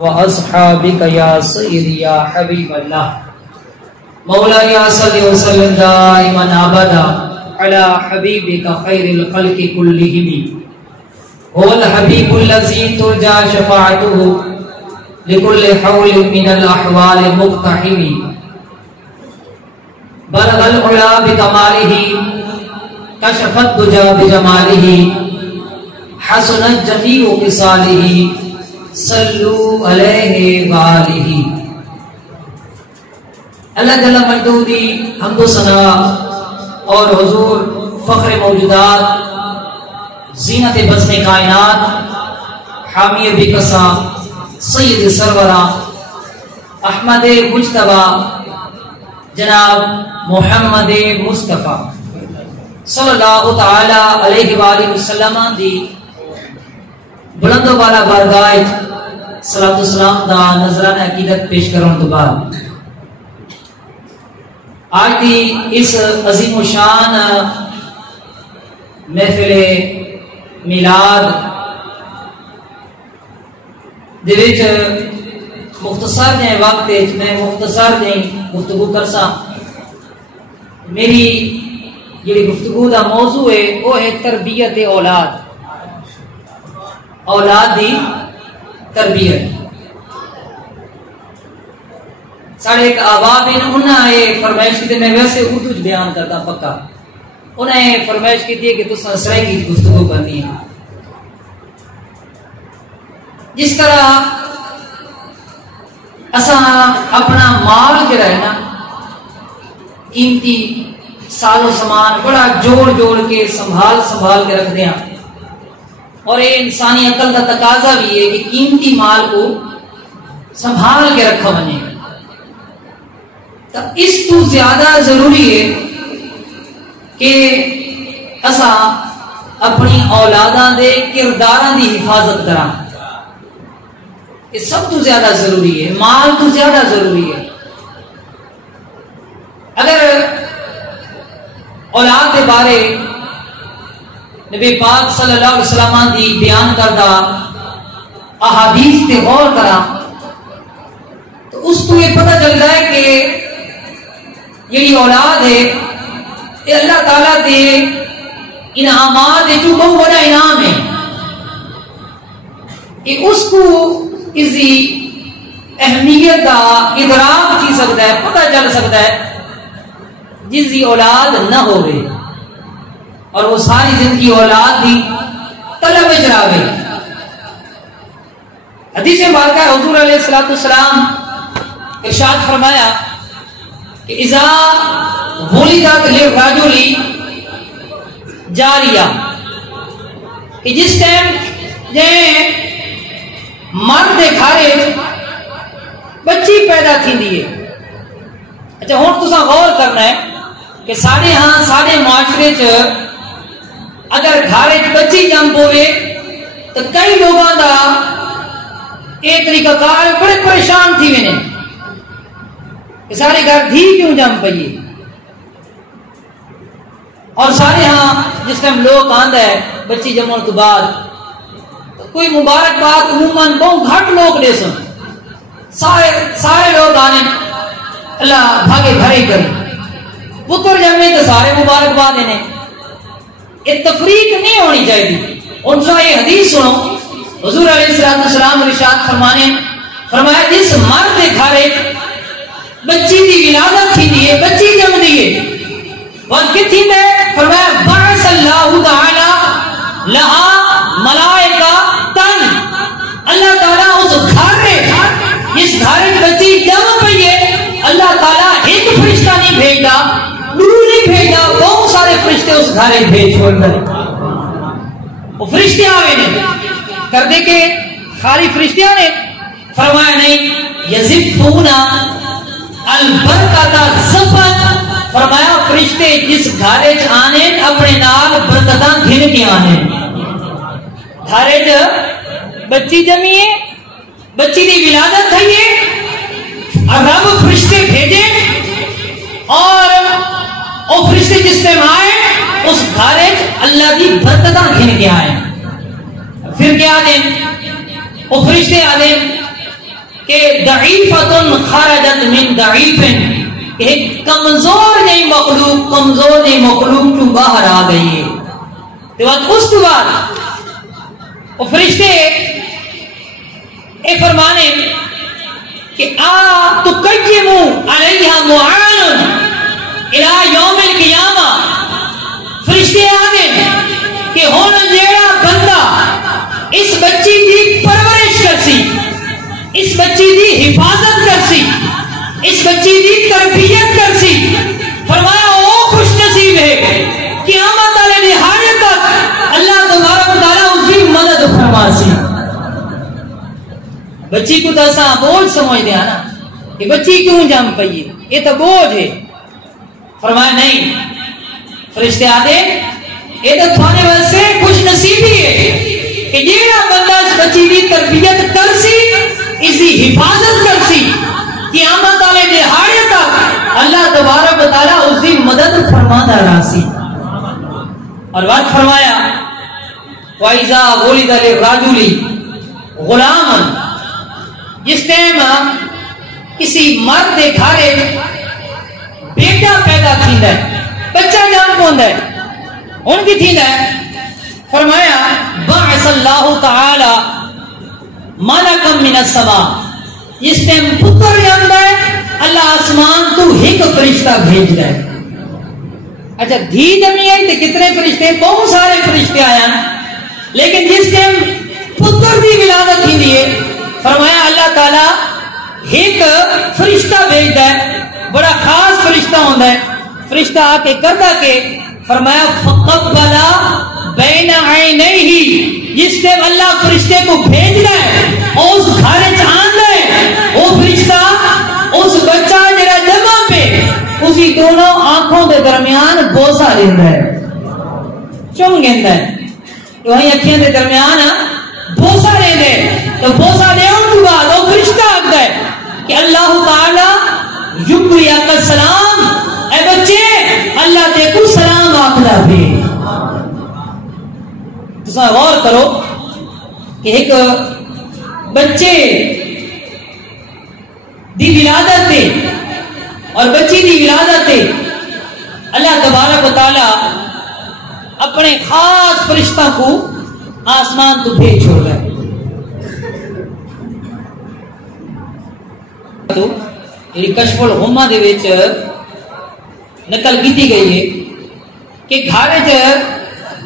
وأصحابك يا سيدي يا حبيب الله مولاي صل وسلم دائما أبدا على حبيبك خير الخلق كلهم هو الحبيب الذي ترجى شفاعته لكل حول من الأحوال مقتحم بلغ العلا بكماله كشف الدجى بجماله حسنت جميع خصاله صلو علیہ وآلہ. اللہ جل مجدودی حمد و ثنا اور حضور فخر موجودات زینت بزم کائنات حامی بکسا سید سرورہ احمد مجتبی جناب محمد مصطفیٰ صلی اللہ تعالی علیہ وآلہ وسلم دی بلند و بالا بارگاہ صلاۃ والسلام دا نذرانہ عقیدت پیش کرن تو بعد آج دی اس عظیم و شان محفل میلاد دے وچ مختصر جے وقت وچ میں مختصر جے گفتگو کرسا. میری جڑی گفتگو دا موضوع ہے وہ ہے تربیت اولاد، اولاد دی تربیت. سارے ایک آباب ہیں انہاں یہ فرمائش کی، میں ویسے اردو بیان کرتا پکا، انہیں فرمائش کی تھی کہ تساں اسرائی کی گفتگو کرنی ہے. جس طرح اساں اپنا مال جڑا ہے نا قیمتی سال و سامان بڑا جوڑ کے سنبھال کے رکھ دیا، اور یہ انسانی عقل کا تقاضا بھی ہے کہ قیمتی مال کو سنبھال کے رکھا بنے. تو اس تو زیادہ ضروری ہے کہ اسا اپنی اولاداں دے کرداراں دی حفاظت کراں. یہ سب تو زیادہ ضروری ہے، مال تو زیادہ ضروری ہے. اگر اولاد کے بارے نبی پاک صلی اللہ علیہ وسلم دی بیان کردہ احادیث تے غور کرا تو اس کو یہ پتہ چلتا ہے کہ یہ اولاد ہے یہ اللہ تعالیٰ دے انعامات جو بہت بڑا انعام ہے. یہ اس کو اس کی اہمیت کا ادراک کی سکتا ہے، پتہ چل سکتا ہے جس کی اولاد نہ ہوئے اور وہ ساری زندگی اولاد دی طلب اجراوے. حدیث مبارکہ حضور علیہ الصلوۃ والسلام ارشاد فرمایا کہ اذا ولدت للرجل جاریہ، کہ جس ٹائم جے مرد دے گھر بچی پیدا تھیندی ہے. اچھا ہن تساں غور کرنا ہے کہ سارے معاشرے چ اگر گھر بچی جم پوے تو کئی لوگوں کا یہ طریقہ کار بڑے پریشان تھی وے کہ سارے گھر دھی کیوں جم پئیے. اور سارے ہاں جس ٹائم لوگ آندا ہے بچی جمن تو بعد تو کوئی مبارکباد عموماً بہت گھٹ لوگ دے سن، سارے لوگ آنے اللہ بھاگے بھرے کریں پتر جمے تو سارے مبارکباد دینے. یہ تفریق نہیں ہونی چاہیے. ان سے یہ حدیث سنو، حضور علیہ الصلوۃ والسلام ارشاد فرمایا جس مرد کے گھر بچی کی ولادت تھی ہے، بچی جم دی ہے، وہ کتھی ہے فرمایا بعث اللہ تعالی لها ملائکۃ، اللہ تعالی اس گھر جس گھر بچی جم پئی ہے اللہ تعالی ایک فرشتہ نہیں بھیجتا، نہیں بھیجا، بہت سارے فرشتے اس گھر بھیج چھوڑ کر وہ فرشتے آوے نے کر دے کے خالی فرشتیاں نے فرمایا نہیں یزفون البرکۃ زفن، فرمایا فرشتے جس گھر وچ آنے اپنے نال برکتاں گھن کے آنے. گھر وچ بچی جمی ہے، بچی دی ولادت تھی ہے، رب فرشتے بھیجے اور وہ فرشتے جس ٹائم آئے اس گھر اللہ کی برکتاں گھن کے آئے. پھر کیا دیں وہ فرشتے آ دیں کہ ضعیفتن خرجت من ضعیف، ایک کمزور نہیں مخلوق تو باہر آ گئی ہے۔ تو اس کے بعد وہ فرشتے اے فرمانے کہ آ تقیمو علیہا معان الى یوم القیامہ، فرشتے آگے کہ ہون جیڑا بندہ اس بچی دی پرورش کرسی، اس بچی دی حفاظت کرسی، اس بچی دی تربیت کرسی، فرمایا او خوش نصیب ہے قیامت والے دہاڑے تک اللہ تبارک و تعالیٰ اس کی مدد فرماسی۔ بچی کو تو ایسا بوجھ سمجھ دیا نا کہ بچی کیوں جم پئی ہے، یہ تو بوجھ ہے۔ فرمایا نہیں، فرشتے آدھے یہ تو تھانے واسطے خوش نصیبی ہے کہ یہ بندہ اس بچی کی تربیت کرسی، اس کی حفاظت کرسی، قیامت والے دہاڑے تک اللہ تبارک و تعالیٰ اس کی مدد فرماتا رہسی۔ اور بات فرمایا وَإِذَا وُلِدَ لِلرَّجُلِ غُلَامًا، جس ٹائم کسی مرد دے گھر بیٹا پیدا تھیندا ہے، بچہ جان پوندا ہے، ان کی تھیندا ہے، فرمایا بَعَثَ اللَّهُ تَعَالَى مَلَكًا مِنَ السَّمَاءِ، جس ٹائم پتر جاندا ہے اللہ آسمان تو ایک فرشتہ بھیج رہا ہے۔ اچھا دھی جمی آئی تو کتنے فرشتے؟ بہت سارے فرشتے آیا، لیکن جس ٹائم پتر دی ولادت تھی ہے فرمایا اللہ تعالیٰ ایک فرشتہ بھیجتا ہے، بڑا خاص فرشتہ ہوتا ہے۔ فرشتہ آ کے کردا کے فرمایا فقبلا بین عینیہ، جس ٹائم اللہ فرشتے کو بھیج رہا ہے اور اس گھر چاند ہے، وہ فرشتہ اس بچہ جڑا جمع پہ اسی دونوں آنکھوں کے درمیان بوسا لینا ہے، چم گیندا ہے، وہی اکھیاں کے درمیان بوسا لینا ہے۔ تو بوسا لینے کے بعد وہ فرشتہ آتا ہے کہ اللہ تعالی یبریک السلام، اے بچے اللہ تے کو سلام آکھدا پے۔ تساں غور کرو کہ ایک بچے دی ولادت تے اور بچی دی ولادت تے اللہ تبارک و تعالی اپنے خاص فرشتہ کو آسمان تو بھیج چھوڑ گئے۔ تو یہ کشف الغمہ دے وچ نقل کی گئی ہے کہ گھر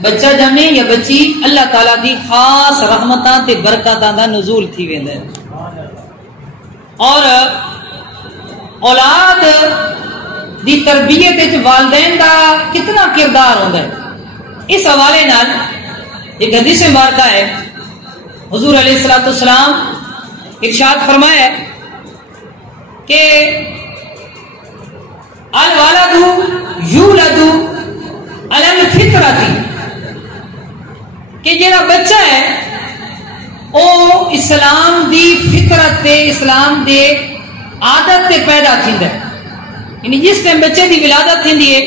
بچہ جمے یا بچی اللہ تعالیٰ دی خاص رحمتاں تے برکتاں دا نزول تھی ویندا ہے، اور اولاد دی تربیت وچ والدین دا کتنا کردار ہوندا ہے۔ اس حوالے نال ایک حدیث مبارکہ ہے، حضور علیہ الصلوۃ والسلام ارشاد فرمایا ہے کہ الولد یولد علی الفطرۃ، کہ جڑا بچہ ہے او اسلام دی فطرت تے اسلام دے عادت تے پیدا تھیندا ہے، یعنی جس ٹائم بچے دی ولادت تھیندی ہے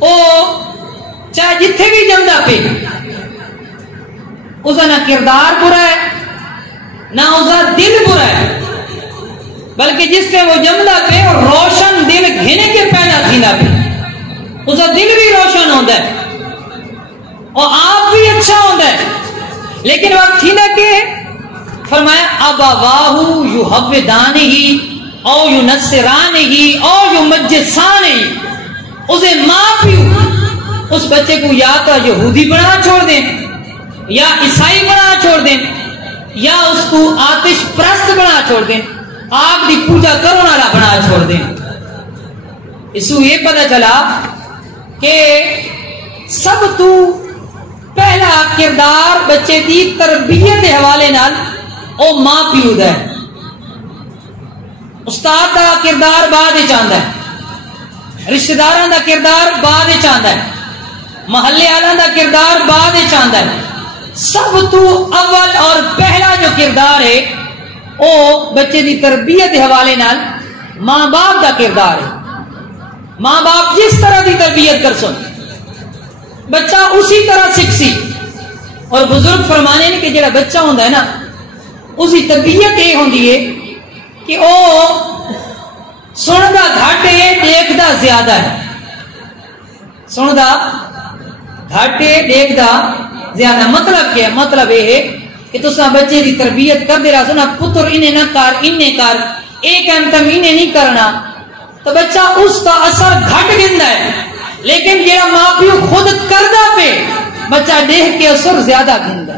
او چاہے جتھے بھی جمدا پے اس دا نہ کردار برا ہے نہ اس دا دل برا ہے، بلکہ جس ٹائم وہ جمدا پے اور روشن دل گھنے کے پیدا تھیندا پے، اس دا دل بھی روشن ہوندا ہے اور آپ بھی اچھا ہوتا ہے، لیکن وقت تھی نا کہ فرمایا ابواہ یحودانہ او ینصرانہ او یمجسانہ، اسے ماں پیو اس بچے کو یا تو یہودی بنا چھوڑ دیں یا عیسائی بنا چھوڑ دیں یا اس کو آتش پرست بنا چھوڑ دیں، آگ دی پوجا کرنے والا بنا چھوڑ دیں۔ اس کو یہ پتہ چلا کہ سب تو پہلا کردار بچے دی تربیت کے حوالے نال او ماں پیو دا ہے، استاد دا کردار بعد وچ آندا ہے، رشتہ داراں دا کردار بعد وچ آندا ہے، محلے والوں دا کردار بعد وچ آندا ہے۔ سب تو اول اور پہلا جو کردار ہے او بچے دی تربیت کے حوالے نال ماں باپ دا کردار ہے۔ ماں باپ جس طرح دی تربیت کر سن بچہ اسی طرح سکھ سی، اور بزرگ فرمانے نے کہ جڑا بچہ ہوندا ہے نا اس کی طبیعت یہ ہوندی ہے کہ وہ سندا گھٹ ہے دیکھدا زیادہ ہے. سندا گھٹ ہے دیکھدا زیادہ. مطلب کیا ہے؟ مطلب یہ ہے کہ تساں بچے دی تربیت کردے رہو نا پتر انہیں نہ کر انہیں کر ایک انتم انہیں نہیں کرنا تو بچہ اس کا اثر گھٹ گندا ہے. لیکن جڑا ماں پیو خود کردا پہ بچہ دیکھ کے اثر زیادہ گندا.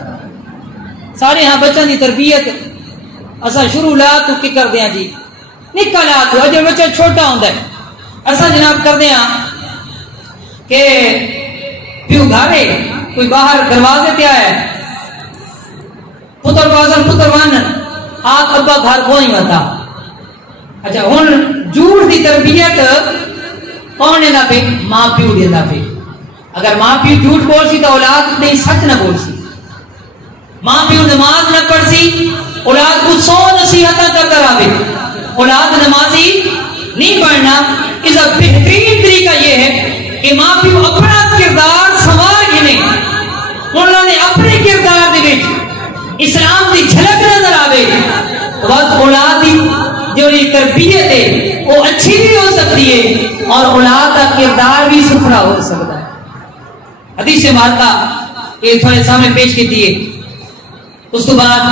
سارے ہاں بچوں دی تربیت اسا شروع لا تو کی کردے ہیں جی نکا لا تو جب بچہ چھوٹا ہوندا ہے اسا جناب کردے ہیں کہ پیو گھارے کوئی باہر دروازے پہ آیا ہے پتر بازن پتر وان آپ ابا گھر کوئی بتا. اچھا ہن جھوٹ دی تربیت کون دینا پہ؟ ماں پیو دینا پہ. اگر ماں پیو جھوٹ بول سی تو اولاد نہیں سچ نہ بول سی. ماں پیو نماز نہ پڑھ سی اولاد کو 100 نصیحتیں کرتا رہے. اولاد نمازی نہیں پڑھنا. اس کا بہترین طریقہ یہ ہے کہ ماں پیو اپنا کردار سنوار گنے انہوں نے اپنے کردار دے اسلام کی جھلک نظر آئے وقت اولاد کی جو تربیت ہے وہ اچھی بھی ہو سکتی ہے اور اولاد کا کردار بھی سفرا ہو سکتا ہے. حدیث مبارکہ یہ تھوڑے سامنے پیش کی تھی. اس کے بعد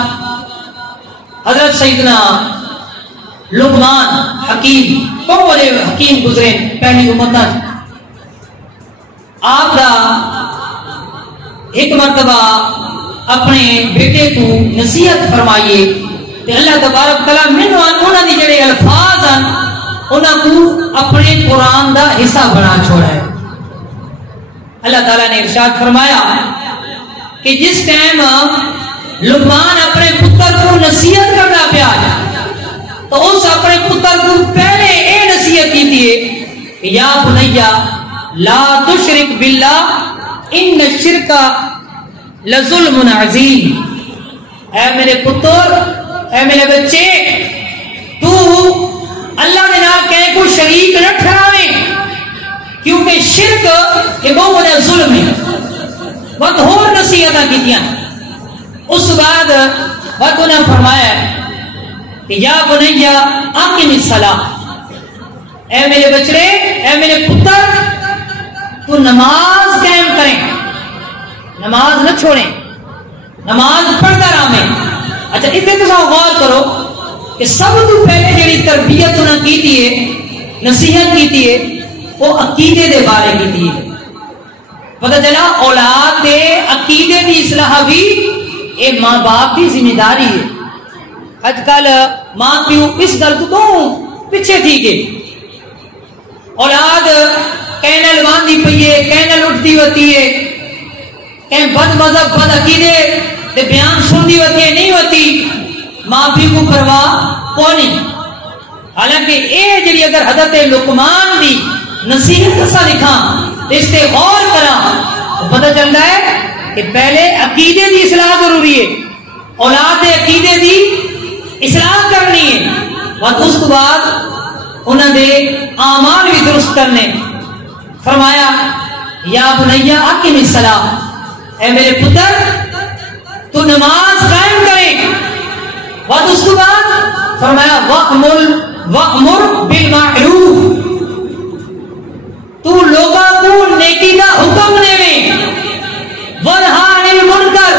حضرت سیدنا لقمان حکیم بہت بڑے حکیم گزرے پہلی امت. آپ کا ایک مرتبہ اپنے بیٹے کو نصیحت فرمائیے کہ اللہ تبارک تعالی مینوں انہاں دی جڑے الفاظ ہیں انہاں کو اپنے قرآن دا حصہ بنا چھوڑا ہے. اللہ تعالیٰ نے ارشاد فرمایا کہ جس ٹائم لقمان اپنے پتر کو نصیحت کرنا پیا تو اس اپنے پتر کو پہلے اے نصیحت کی تھی کہ یا بنیا لا تشرک باللہ ان الشرک لظلم عظیم. اے میرے پتر اے میرے بچے تو اللہ کے نام کہیں کو شریک نہ ٹھہراویں کیونکہ شرک یہ بہت بڑا ظلم ہے. وقت اور نصیحتاں کیتیاں. اس بعد وقت انہیں فرمایا کہ یا بنیا اقم الصلاۃ اے میرے بچڑے اے میرے پتر تو نماز قائم کریں نماز نہ چھوڑیں نماز پڑھتا رہیں. اچھا اتنے تو غور کرو کہ سب تو پہلے جڑی تربیت انہیں کی ہے نصیحت کی ہے وہ عقیدے دے بارے کی ہے. پتہ چلا اولاد دے عقیدے دی اصلاح بھی اے ماں باپ کی ذمہ داری ہے. اج کل ماں پیو اس گل تو پیچھے تھی کہ اولاد کہنے لواندی پئی ہے کہنے لٹتی ہوتی ہے کہیں بد مذہب بد عقیدے تے بیان سنتی ہوتی ہے نہیں ہوتی ماں پیو کو پرواہ کو نہیں. حالانکہ اے جڑی اگر حضرت لقمان دی نصیحت سا لکھا اس سے غور کرا تو پتہ چلتا ہے کہ پہلے عقیدے دی اصلاح ضروری ہے. اولاد عقیدے دی اصلاح کرنی ہے اور اس کے بعد انہوں نے اعمال بھی درست کرنے. فرمایا یا بنیا اقم الصلاۃ اے میرے پتر تو نماز قائم کرے. اور اس کے بعد فرمایا وَأْمُرْ بِالْمَعْرُوفِ تو لوگوں کو نیکی کا حکم دے میں وَنْهَ عَنِ الْمُنْكَرِ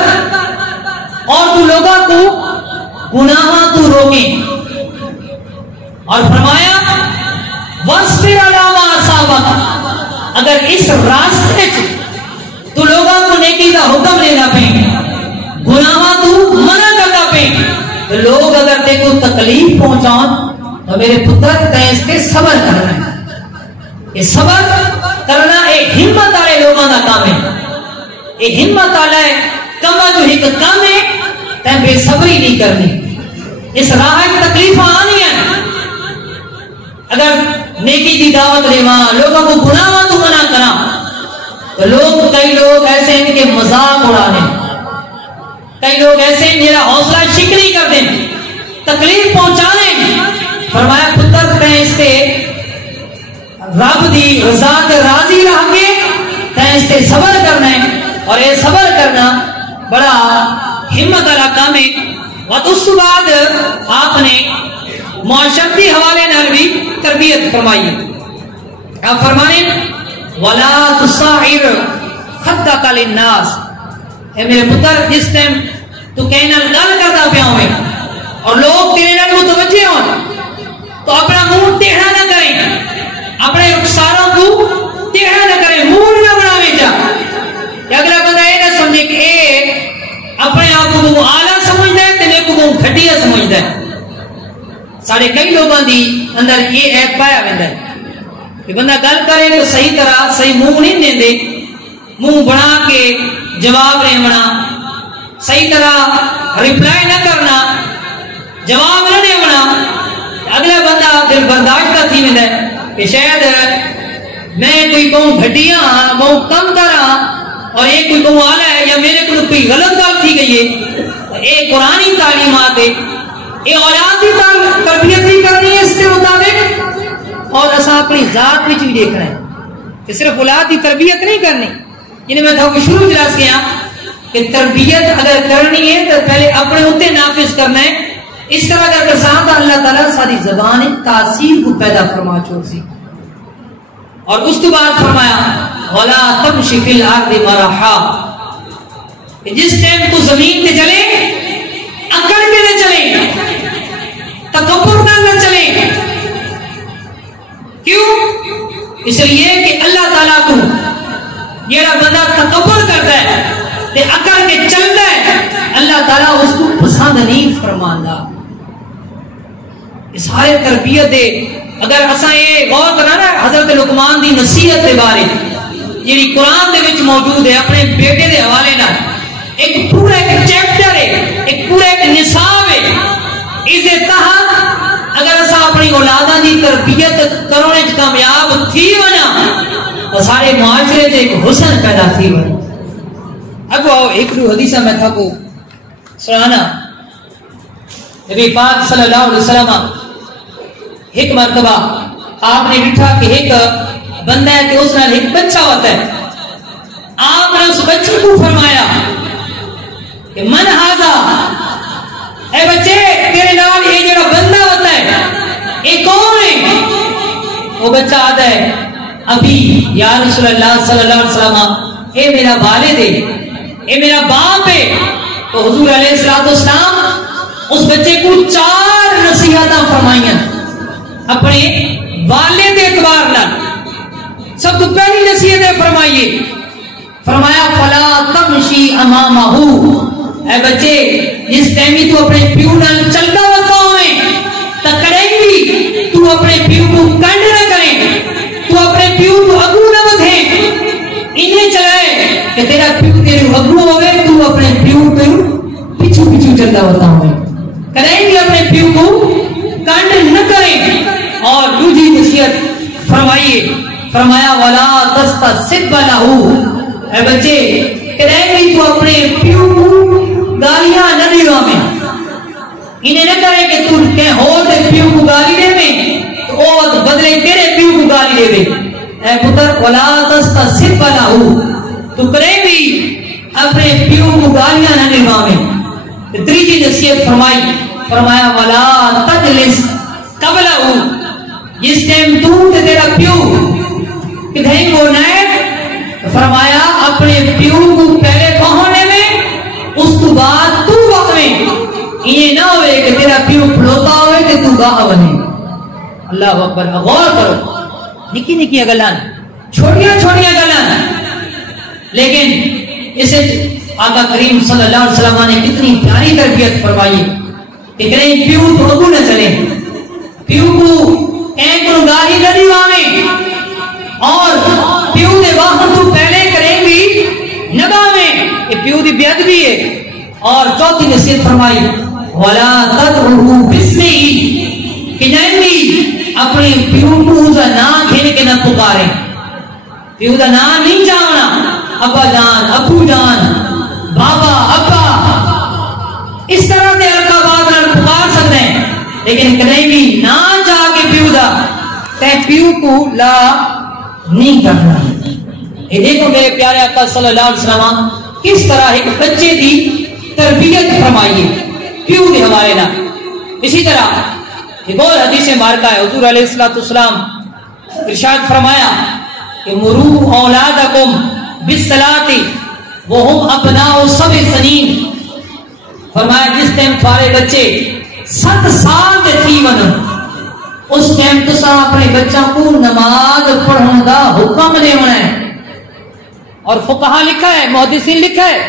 اور تو لوگوں کو گناہ تو روکیں. اور فرمایا وَاصْبِرْ عَلَىٰ مَا أَصَابَكَ اگر اس راستے تو لوگوں کو نیکی کا حکم دینا پہ گناہ تو منع کرنا پہ تو لوگ اگر تے کو تکلیف پہنچاؤں تو میرے پتر تے اس کے صبر کرنا ہے. یہ صبر کرنا ایک ہمت والے لوگوں کا کام ہے. ایک ہمت والا ہے کما جو ایک کام ہے تے بے صبری نہیں کرنی. اس راہ تکلیف آنی ہے. اگر نیکی کی دعوت دیواں لوگوں کو گناہ تو منع کرا تو لوگ کئی لوگ ایسے ہیں کہ مذاق اڑانے کئی لوگ ایسے ہیں میرا حوصلہ شکنی کر دیں تکلیف پہنچانے. فرمایا پتر تے اس کے رب دی رضا تے راضی رہ کے تے اس تے صبر کرنا ہے. اور یہ صبر کرنا بڑا ہمت والا کام ہے. اس بعد آپ نے معاشرتی حوالے نال بھی تربیت فرمائی. آپ فرمانے ولا تصاعر خدک للناس، اے میرے پتر جس ٹائم تو کہنا گل کرتا پیا ہوئے اور لوگ تیرے نال متوجہ ہوں تو اپنا منہ ٹیڑھا نہ کریں، اپنے رخساروں کو ٹیڑھا نہ کریں، منہ نہ بناویں جا کہ اگلا بندہ یہ نہ سمجھے کہ اے اپنے آپ کو اعلیٰ سمجھتا ہے تے میرے کو گھٹیا سمجھتا ہے. سارے کئی لوگوں دی اندر یہ عیب پایا ویندا ہے کہ بندہ گل کرے تو صحیح طرح صحیح منہ نہیں دیندے، منہ بنا کے جواب نہیں بنا، صحیح طرح ریپلائی نہ کرنا، جواب نہ دینا. اگلا بندہ دل برداشت کا تھی ویندا ہے کہ شاید میں کوئی بہت گھٹیا ہاں، بہت کم طرح اور یہ کوئی بہت اعلیٰ ہے یا میرے کو کوئی غلط گل تھی گئی ہے. یہ قرآنی تعلیمات ہے، یہ اولاد کی تربیت بھی کرنی ہے اس کے مطابق، اور ایسا اپنی ذات میں بھی دیکھنا ہے کہ صرف اولاد کی تربیت نہیں کرنی. یعنی میں تھوڑا شروع جلاس کیا کہ تربیت اگر کرنی ہے تو پہلے اپنے اتنے نافذ کرنا ہے. اس طرح اگر ساتھ اللہ تعالیٰ ساری زبان تاثیر کو پیدا فرما چھوڑ سی. اور اس کے بعد فرمایا وَلَا تَمْشِ فِي الْأَرْضِ مَرَحًا، جس ٹائم تو زمین پہ چلے اکڑ کے نہ چلے، تکبر نہ چلے. کیوں؟ اس لیے کہ اللہ تعالیٰ کو یہ بندہ تکبر کرتا ہے تے اکڑ کے چلتا ہے، اللہ تعالیٰ اس کو پسند نہیں فرماندا. اس سارے تربیت دے اگر اساں یہ غور کرنا نا حضرت لقمان دی نصیحت کے بارے جیڑی قرآن دے وچ موجود ہے اپنے بیٹے دے حوالے نال، ایک پورا ایک چیپٹر ہے، ایک پورا ایک نصاب ہے. اس دے تحت اگر اساں اپنی اولاداں دی تربیت کرنے وچ کامیاب تھی ونا تو سارے معاشرے وچ ایک حسن پیدا تھی ونا. اب آؤ ایک دو حدیثہ میں تھا کو سنانا. نبی پاک صلی اللہ علیہ وسلم ایک مرتبہ آپ نے بٹھا کہ ایک بندہ ہے کہ اس نال ایک بچہ ہوتا ہے. آپ نے اس بچے کو فرمایا کہ من ہاذا، اے بچے تیرے نال یہ جڑا بندہ ہوتا ہے یہ کون ہے؟ وہ بچہ آتا ہے ابھی یا رسول اللہ صلی اللہ علیہ وسلم اے میرا والد ہے، اے میرا باپ ہے. تو حضور علیہ السلام اس بچے کو 4 نصیحتاں فرمائیاں اپنے والد اعتبار نال. سب تو پہلی نصیحت فرمائیے، فرمایا فلا تمشی امامہ، اے بچے جس ٹائم تو اپنے پیو نال چلتا وقت ہوئے تکڑے بھی تو اپنے پیو کو کنڈ نہ کریں، تو اپنے پیو کو اگو نہ بدھے، انہیں چلائے کہ تیرا پیو تیرے اگو ہوئے، تو اپنے پیو کو پیچھو پیچھو چلتا وقت ہوئے، کریں بھی اپنے پیو کو کنڈ نہ کریں. اور دوسری نصیحت فرمائیے، فرمایا ولا تستسب لہ، اے بچے کریں بھی تو اپنے پیو کو گالیاں نہ دیواں، انہیں نہ کرے کہ تو کہیں اور دے پیو کو گالی دے میں تو وہ بدلے تیرے پیو کو گالی دے دے. اے پتر ولا تستسب لہ، تو کریں بھی اپنے پیو کو گالیاں نہ دیواں. تیسری نصیحت فرمائی، فرمایا ولا تجلس قبلہ، جس ٹائم تو تے تیرا پیو کدھیں کو نہ فرمایا اپنے پیو کو پہلے پہنچنے میں اس تو بعد تو وقت میں یہ نہ ہوئے کہ تیرا پیو کھلوتا ہوئے کہ تو گاہ بنے. اللہ اکبر. غور کرو، نکی نکی گلاں، چھوٹیاں چھوٹیاں گلاں، لیکن اسے آقا کریم صلی اللہ علیہ وسلم نے کتنی پیاری تربیت فرمائی کہ کہیں پیو تو اگو نہ چلے، پیو کو کہیں کو گاہی نہ دیوانے، اور پیو دے واہن تو پہلے کریں بھی نہ باویں، کہ پیو دی بیادبی ہے. اور چوتھی نصیحت فرمائی وَلَا تَدْعُهُ بِاسْمِهِ، کہ نہیں بھی اپنے پیو کو دا نام گھن کے نہ پکارے، پیو دا نام نہیں جانا، ابا جان، ابو جان، بابا، ابا، اس طرح دے القابات نال پکار سکتے ہیں، لیکن کدیں بھی نہ چاہ کے پیو دا تے پیو کو لا نہیں کرنا. یہ دیکھو میرے پیارے آقا صلی اللہ علیہ وسلم کس طرح ایک بچے دی تربیت فرمائیے، پیو کے حوالے نہ. اسی طرح ایک اور حدیث مبارکہ ہے، حضور علیہ الصلوۃ والسلام ارشاد فرمایا کہ مرو اولادکم بالصلاۃ وهم ابناء 7 سنین. فرمایا جس ٹائم تھوڑے بچے 7 سال دے تھی ون اس ٹائم تسا اپنے بچوں کو نماز پڑھنے کا حکم دینا ہے. اور فقہا لکھا ہے، محدثین لکھا ہے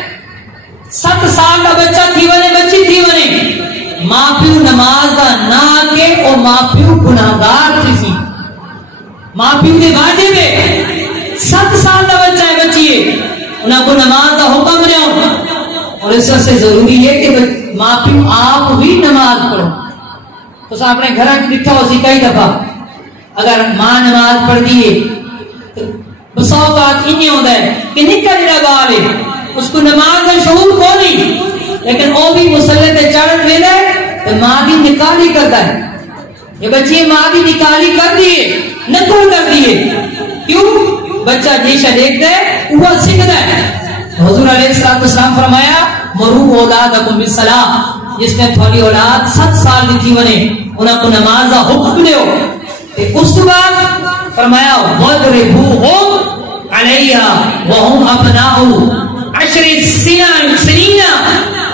7 سال کا بچہ تھی ونے، بچی تھی ونے، ماں پیو نماز دا نہ کے اور ماں پیو گناہگار تھی سی. ماں پیو دے واجب ہے، 7 سال کا بچہ ہے بچی ہے، انہاں کو نماز دا حکم دیو. اور اس سے ضروری ہے کہ ماں پیو آپ بھی نماز پڑھو. تو اپنے گھر بیٹھا ہو سی کئی دفعہ اگر ماں نماز پڑھ دیے تو بسا اوقات انہیں ہوتا ہے کہ نکا جڑا بال ہے اس کو نماز کا شعور کو نہیں، لیکن وہ بھی مسلح تے چڑھ ویلا ہے تو ماں کی نکالی کرتا ہے. یہ بچی ماں کی نکالی کر دیے نکل کر دیے، کیوں؟ بچہ جیسا دیکھتا ہے وہ سیکھتا ہے. حضور علیہ السلام فرمایا مرو اولادکم بالصلاۃ، جس نے تھوڑی اولاد 7 سال کی تھی ونے انہاں کو نماز کا حکم دیو. اس کے بعد فرمایا وَضْرِبُوهُمْ عَلَيْهَا وَهُمْ أَبْنَاءُ 10 سنین.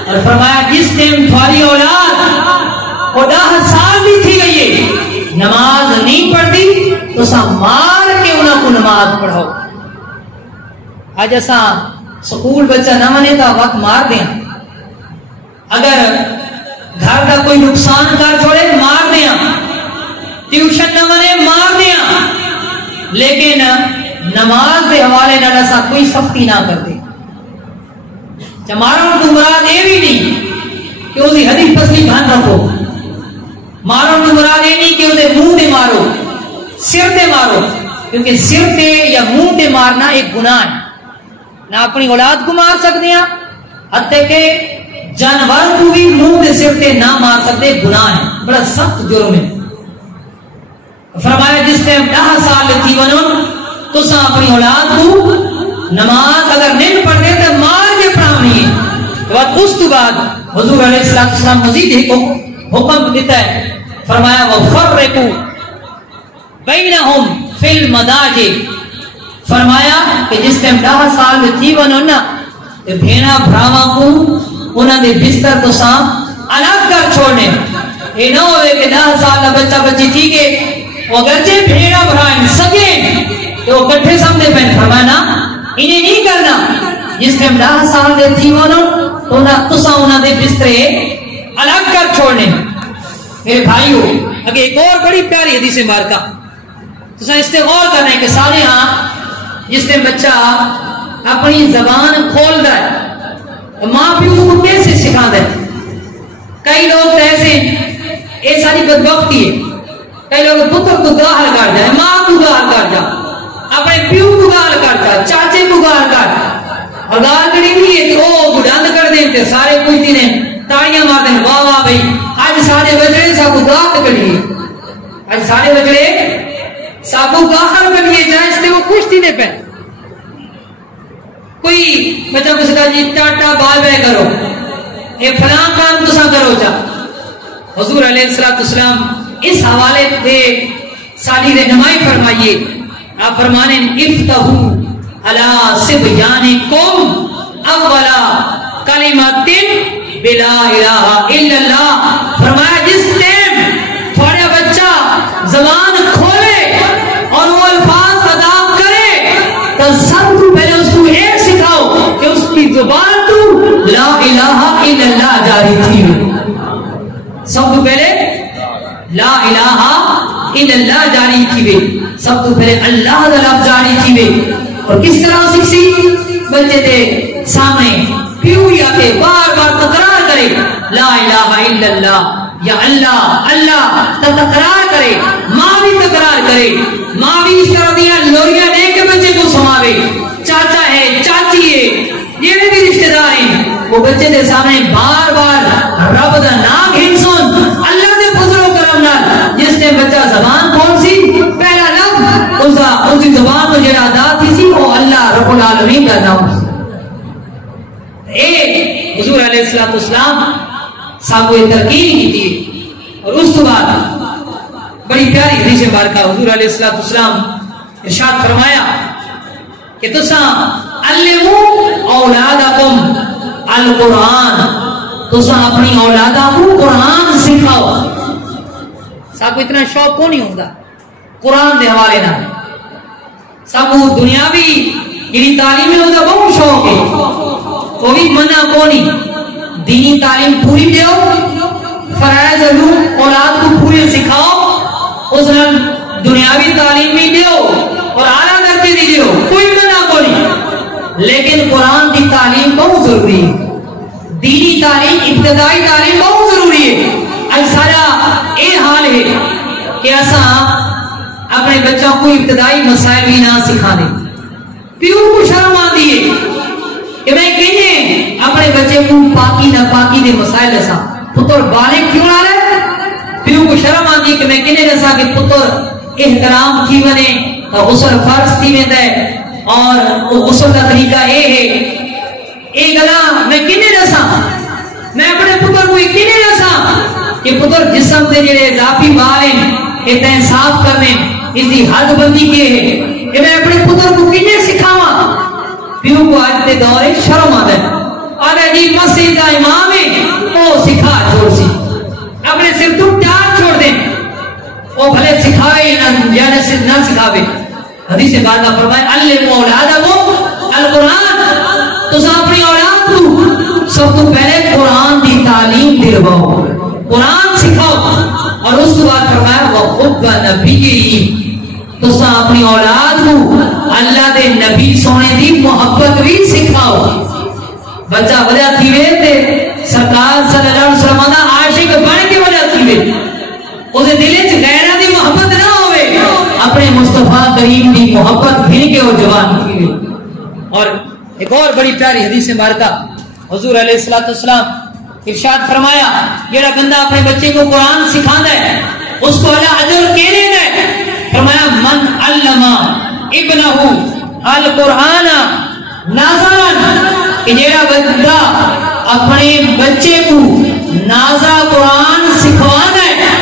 اور فرمایا جس ٹائم تھوڑی اولاد 10 سال کی تھی گئی ہے نماز نہیں پڑھتی تو سا مار کے انہاں کو نماز پڑھاؤ. آج ایسا سکول بچہ نہ منے تو وقت مار دیں، اگر گھر کا کوئی نقصان کر چھوڑے مار دیا، ٹیوشن نہ منے مار دیا، لیکن نماز کے حوالے نہ ایسا کوئی سختی نہ کر دے. مارن تو مراد یہ بھی نہیں کہ اسے ہری پسلی بھن رکھو، مارن تو مراد یہ نہیں کہ اسے منہ دے مارو، سر دے مارو، کیونکہ سر دے یا منہ دے مارنا ایک گناہ ہے. نہ اپنی اولاد کو مار سکتے ہیں، حتیٰ کہ جانور کو بھی منہ دے سر تے نہ مار سکتے، گناہ ہے، بڑا سخت جرم ہے. فرمایا جس ٹائم 10 سال تھی ونو تو سا اپنی اولاد کو نماز اگر نہیں پڑھتے تو مار کے پڑھانی ہے. اس کے بعد حضور علیہ السلام مزید ایک حکم دیتا ہے، فرمایا وَفَرِّقُوا بَيْنَهُمْ فِي الْمَضَاجِعِ. فرمایا کہ جس ٹائم 10 سال تھی ونو نا تو بھیڑا بھراواں کو انہاں دے بستر تو سا الگ کر چھوڑنے. یہ نہ ہوئے کہ 10 سال کا بچہ بچی تھی کہ وہ اگرچہ بھیڑا بھرائیں سکے تو وہ کٹھے سامنے پہن. فرمانا انہیں نہیں کرنا. جس ٹائم 10 سال دے تھی ونو تو تسا انہاں دے بسترے الگ کر چھوڑنے. میرے بھائیو اگے ایک اور بڑی پیاری حدیث مبارکہ تسا اس تے غور کرنا ہے کہ سارے ہاں جس ٹائم بچہ اپنی زبان کھولتا ہے ماں پیو کو کیسے سکھاتا ہے. کئی لوگ ایسے یہ ساری بدبختی ہے، کئی لوگ پتر کو گال کر جائے، ماں کو گال کر جا، اپنے پیو کو گال کر جا، چاچے کو گال کر، اور گال کری بھی ہے تو وہ بڑھند کر دیں تے سارے کوئی نے تاڑیاں مار دیں، واہ واہ بھائی آج سارے بچڑے سب گال کریے، آج سارے بچڑے سب گال کریے جائے اس سے وہ خوش تھی نے پہ. کوئی بچہ کچھ کہا جی ٹاٹا بائے بائے کرو، یہ فلاں کام تسا کرو جا. حضور علیہ السلام اس حوالے سے ساری رہنمائی فرمائیے. آپ فرمانے افتحوا علی صبیانکم اولا کلمۃ بلا الہ الا اللہ. فرمایا جس ٹائم تھوڑا بچہ زبان کھولے اور وہ الفاظ ادا کرے تو سب کو پہلے اس کو یہ سکھاؤ کہ اس کی زبان تو لا الہ الا اللہ جاری تھی. سب کو پہلے لا الہ الا اللہ جاری تھی، سب کو پہلے اللہ کا لفظ جاری تھی. اور کس طرح سکھی بچے دے سامنے پیو یا کہ بار بار تکرار کرے لا الہ الا اللہ یا اللہ اللہ تکرار کرے، ماں بھی تکرار کرے، ماں بھی اس طرح دیا لوریاں دے کے بچے کو سماوے. چاچا ہے چاچی ہے یہ بھی رشتہ دار ہیں، وہ بچے دے سامنے بار بار رب دا نام گھنسون اللہ دے فضل و کرم نال. جس نے بچہ زبان کھول سی پہلا لفظ اس کی زبان کو جڑا ادا تھی سی وہ اللہ رب العالمین کا نام. حضور علیہ السلام سب کو ترغیب کی تھی. اور اس کے بعد بڑی پیاری حدیث مبارکہ حضور علیہ السلام ارشاد فرمایا کہ تساں علموا اولادکم القرآن، تساں اپنی اولاداں کو قرآن سکھاؤ. سب کو اتنا شوق کو نہیں ہوتا قرآن دے حوالے نہ، سب کو دنیاوی جی تعلیم ہے وہ بہت شوق ہے، وہ بھی منع کو نہیں. دینی تعلیم پوری دیو، فرائض علوم اولاد کو پورے سکھاؤ، اس نے دنیاوی تعلیم بھی دیو اور اعلیٰ درجے دی دیو، کوئی منع کو نہیں. لیکن قرآن کی تعلیم بہت ضروری ہے، دینی تعلیم ابتدائی تعلیم بہت ضروری ہے. آج سارا یہ حال ہے کہ ایسا اپنے بچوں کو ابتدائی مسائل بھی نہ سکھا دیں. پیو کو شرم آتی ہے کہ میں کہنے اپنے بچے کو پاکی نہ پاکی دے مسائل ایسا پتر بالغ کیوں نہ رہے. پیو کو شرم آتی ہے کہ میں کہنے ایسا کہ پتر احترام کی بنے تو غسل فرض تھی میں دے، اور غسل کا طریقہ یہ ہے ایک گلا میں کہنے ایسا میں اپنے پتر کو یہ کہنے ایسا کہ پتر جسم سے جڑے اضافی بال ہیں یہ صاف کرنے اس کی حد بندی کے ہے کہ میں اپنے پتر کو کنے سکھاواں. پیو کو آج کے دور شرم آتا ہے، آدھا جی مسجد کا امام ہے وہ سکھا چھوڑ سی، اپنے سر تو ٹار چھوڑ دیں، وہ بھلے سکھاوے یا نہ سکھاوے. حدیث پاک کا فرمایا علموا اولادکم القرآن، تو اپنی اولاد کو سب کو پہلے قرآن کی تعلیم دلواؤ، قرآن سکھاؤ. اور اس کے بعد فرمایا وحب نبی، تو اپنی اولاد کو اللہ دے نبی سونے دی محبت بھی سکھاؤ. بچہ وجہ تھی وے تے سرکار صلی اللہ علیہ وسلم دا عاشق بن کے وجہ تھی وے، اسے دل وچ غیراں دی محبت نہ ہوے، اپنے مصطفیٰ کریم دی محبت بھن کے وہ جوان تھی وے. اور ایک اور بڑی پیاری حدیث مبارکہ حضور علیہ الصلوۃ والسلام ارشاد فرمایا جڑا بندہ اپنے بچے کو قرآن سکھاندا ہے اس کو اللہ اجر کینے دے. فرمایا من علم ابنہ القرآن ناظرا، کہ جڑا بندہ اپنے بچے کو نازا قرآن سکھواندا ہے،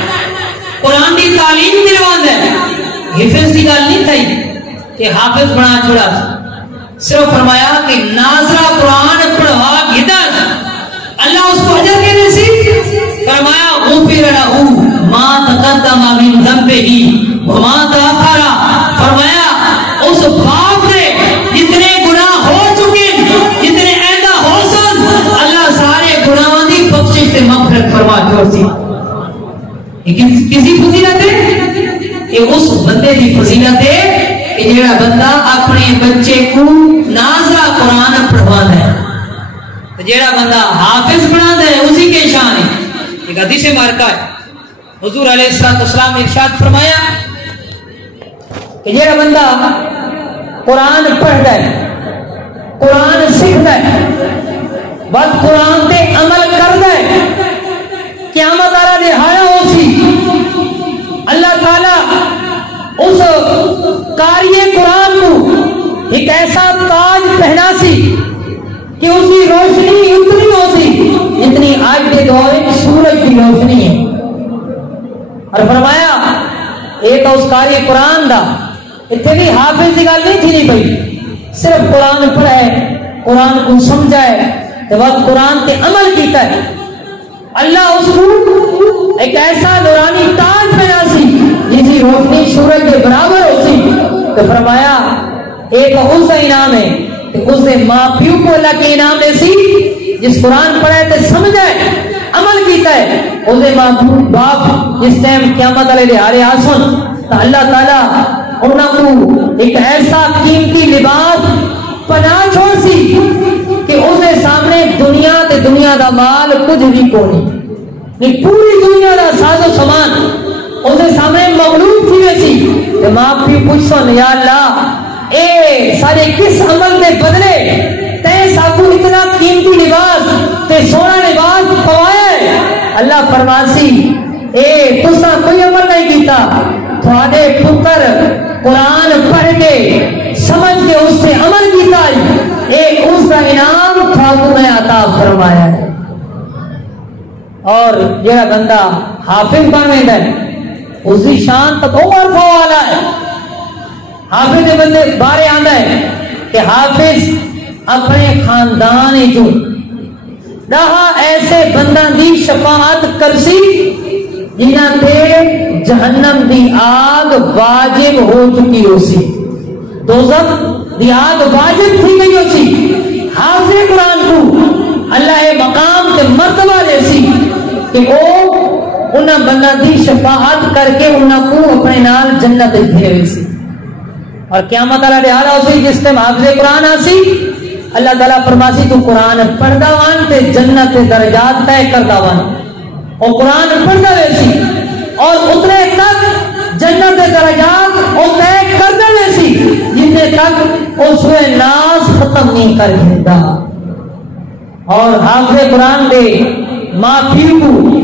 قرآن کی تعلیم دلواندا ہے. حفظ کی گل نہیں تھی کہ حافظ بنا چھوڑا، صرف فرمایا کہ ناظرہ قرآن پڑھوا ہدایت اللہ اس کو اجر کے نصیب. فرمایا غفر لہ ما تقدم من ذنبہ وما تاخر، فرمایا اس باپ نے جتنے گناہ ہو چکے جتنے آئندہ ہو سن اللہ سارے گناہوں دی بخشش تے مغفرت فرما چھوڑ سی. کسی فضیلت ہے کہ اس بندے دی فضیلت ہے کہ جڑا بندہ اپنے بچے کو نازرہ قرآن پڑھوانا ہے، جڑا بندہ حافظ بناتا ہے اسی کے شان ہے. ایک حدیث مبارکہ ہے حضور علیہ السلام نے ارشاد فرمایا کہ جڑا بندہ قرآن پڑھتا ہے، قرآن سیکھتا ہے، بعد قرآن تے عمل کرتا ہے، قیامت والا دہاڑا ہو سی اللہ تعالی اس قاری قرآن کو ایک ایسا تاج پہنا سی کہ اس کی روشنی اتنی ہو سی جتنی آج کے دور میں سورج کی روشنی ہے. اور فرمایا ایک اس قاری قرآن دا اتنے بھی حافظ کی گل نہیں تھی نہیں پئی، صرف قرآن پڑھا ہے، قرآن کو سمجھا ہے تو وقت قرآن تے عمل کیتا ہے، اللہ اس کو ایک ایسا نورانی تاج پہنا سی جس کی روشنی سورج کے برابر ہو سی. تو فرمایا ایک اس کا انعام ہے کہ اس نے ماں پیو کو اللہ کے انعام دے سی جس قرآن پڑھا ہے تے سمجھا ہے عمل کیتا ہے، اس نے ماں باپ جس ٹائم قیامت والے دہاڑے آسن تو اللہ تعالیٰ انہاں کو ایک ایسا قیمتی لباس پناہ چھوڑ سی کہ اس کے سامنے دنیا تے دنیا دا مال کچھ بھی کوئی نہیں، پوری دنیا دا ساز و سامان اس کے سامنے مغلوب تھی ویسی. کہ ماں بھی پوچھو یا اللہ اے سارے کس عمل دے بدلے تے سب کو اتنا قیمتی لباس تے سونا لباس پوایا ہے. اللہ فرماسی اے تسا کوئی عمل نہیں کیتا، تھوڑے پتر قرآن پڑھ کے سمجھ کے اس سے عمل کیتا ہے، اے اس کا انعام تھوڑا میں عطا فرمایا ہے. اور جڑا بندہ حافظ بن ویندا ہے اس کی شان تو بہت والا ہے. حافظ کے بندے بارے آندا ہے کہ حافظ اپنے خاندان جو رہا ایسے بندہ دی شفاعت کرسی جنہ تے جہنم دی آگ واجب ہو چکی ہو سی, دوزخ دی آگ واجب تھی گئی ہو سی. حافظ قرآن کو اللہ مقام تے مرتبہ دے سی کہ وہ انہاں بندہ دی شفاعت کر کے انہاں کو اپنے نال جنت بھیجے سی. اور قیامت والا دہاڑا اسی جس ٹائم حافظ قرآن آسی اللہ تعالیٰ فرماسی تو قرآن پڑھدا وان تے جنت تے درجات طے کردا وان. اور قرآن پڑھدا ویسی اور اتنے تک جنت تے درجات او طے کردا ویسی جتنے تک او سورہ ناس ختم نہیں کر دیندا. اور حافظ قرآن دے ماں پیو کو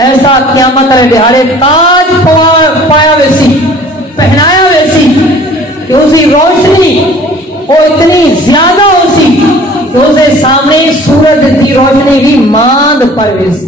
ایسا قیامت والے دہاڑے تاج پایا ویسی, پہنایا ویسی کہ اس کی روشنی وہ اتنی زیادہ ہو سی کہ اسے سامنے سورج کی روشنی بھی ماند پر ویسی.